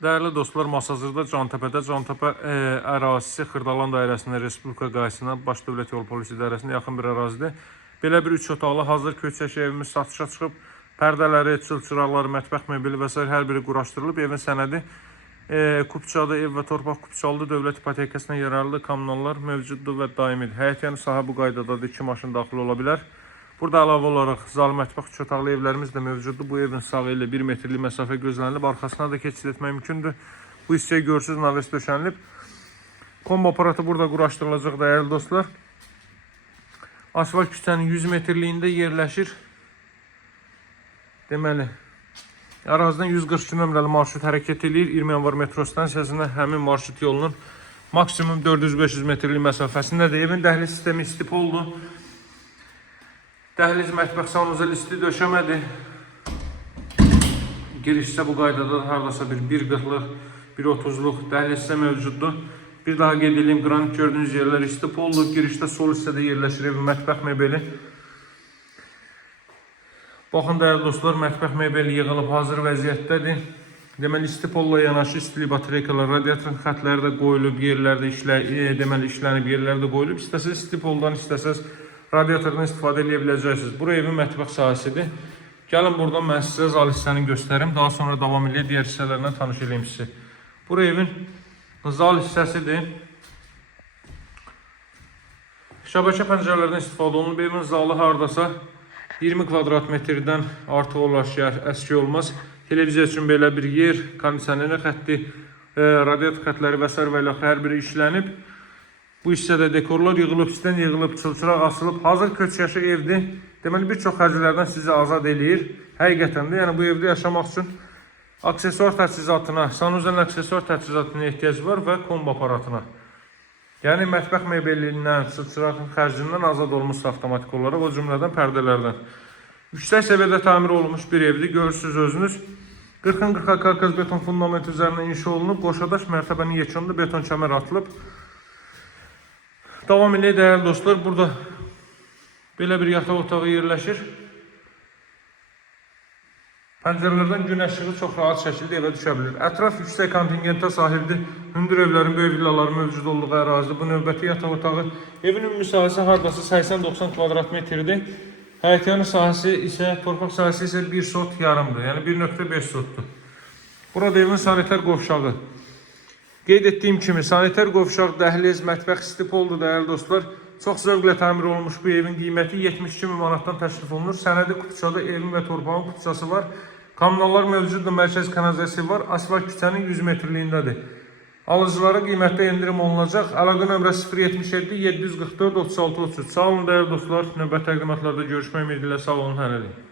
Değerli dostlar, Masazırda Cantəpədə Cantəpə ərazisi Xırdalan dairəsində Respublika qayısına Baş Dövlət Yol Polisi idarəsində yaxın bir ərazidir. Belə bir 3 otaqlı hazır köçək evimiz satışa çıxıb. Pərdələri, çılçıraqları, mətbəx mebeli və s. hər biri quraşdırılıb. Evin sənədi Kupçadı, ev və torpaq Kupçalıdır. Dövlət ipotekasına yararlı kommunallar mövcuddur və daimidir. Həyətyanı sahə bu qaydadadır. 2 maşın daxil ola bilər. Burada əlavə olaraq zal, mətbəx, 3 otaqlı evlərimiz də mövcuddur. Bu evin sağı ilə 1 metrlik məsafə gözlənilib. Arxasına da keçid etmək mümkündür. Bu hissəyə görürsünüz, naves döşənilib. Kombo aparatı burada quraşdırılacaq dəyərli dostlar. Asfalt küçənin 100 metrliyində yerləşir. Deməli, ərazidən 142 nömrəli marşrut hərəkət edir. 20 yanvar metro stansiyasında həmin marşrut yolunun maksimum 400-500 metrlik məsafəsindədir. Evin dəhliz sistemi istipoldur. Dəhliz, mətbəx, sanuzel isti döşəmədir. Girişsə bu qaydada haradasa bir 1.40-lıq, 1.30-luq dəhlizsə mövcuddur. Bir daha qeyd edeyim, qranit gördüyünüz yerlər istipoldur. Girişdə sol hissədə yerləşir evin mətbəx mebeli. Baxın dəyərli dostlar, mətbəx mebeli yığılıb hazır vəziyyətdədir. Deməli, istipolla yanaşı istilik batareykalar, radiatorun xətləri də qoyulub, yerlərdə işlənib, yerlərdə qoyulub. İstəsəz istipoldan, istəsəz radiatordan istifadə edə biləcəksiniz. Bura evin mətbəx sahəsidir. Gəlin buradan mən sizə zal hissəni göstərim. Daha sonra davam edək, digər hissələrindən tanış edeyim sizi. Bura evin zal hissəsidir. Şəbəkə pəncərələrdən istifadə olunub. Evin zalı haradasa 20 kvadrat metrdən artıq olar ki, əski olmaz. Televiziya üçün belə bir yer, kondisioner xətti, radiator xətləri və s. və ilə hər biri işlənib. Bu hissədə dekorlar yığılıb, üstdən yığılıb, çılçıraq asılıb. Hazır köçyaşı evdir. Deməli, bir çox xərclərdən sizi azad eləyir. Həqiqətən də, yəni bu evdə yaşamaq üçün aksesuar təchizatına, sanuzel aksesuar təchizatına ehtiyac var və kombo aparatına. Yəni, mətbəx mebelindən, çılçıraqın xərcindən azad olmuş avtomatik olaraq, o cümlədən pərdələrdən. Yüksək səviyyədə təmir olunmuş bir evdir, görürsünüz özünüz. 40-40 karkaz beton fundament üzərində inşa olunub, qoşadaş mərtəbənin yekununda beton kəmər atılıb. Davam edək dəyərli dostlar, burada belə bir yataq otağı yerləşir. Pəncərələrdən gün işığı çox rahat şəkildə evə düşə bilir. Ətraf yüksək kontingentə sahibdir. Hündür evlərin, böyük villaların mövcud olduğu ərazidir. Bu növbəti yataq otağı. Evin ümumi sahəsi haradasa 80-90 kvadrat metrdir. Həyətyanı sahəsi isə, torpaq sahəsi isə 1 sot yarımdır. Yəni 1.5 sotdur. Burada evin sanitar qovşağı. Qeyd etdiyim kimi, sanitar qovşaq, dəhliz, mətbəx istipoldur dəyərli dostlar. Çox zövqlə təmir olunmuş bu evin qiyməti 72 min manatdan təklif olunur. Sənədi Kupçada evin və torpağın kupçası var. Kommunallar mövcuddur, mərkəz kanalizasiya var. Asfalt küçənin 100 metrliyindədir. Alıcılara qiymətdə endirim olunacaq. Əlaqə nömrə 077 744 36 33. Sağ olun dəyərli dostlar. Növbəti təqdimatlarda görüşmək ümidi ilə sağ olun, hələlik.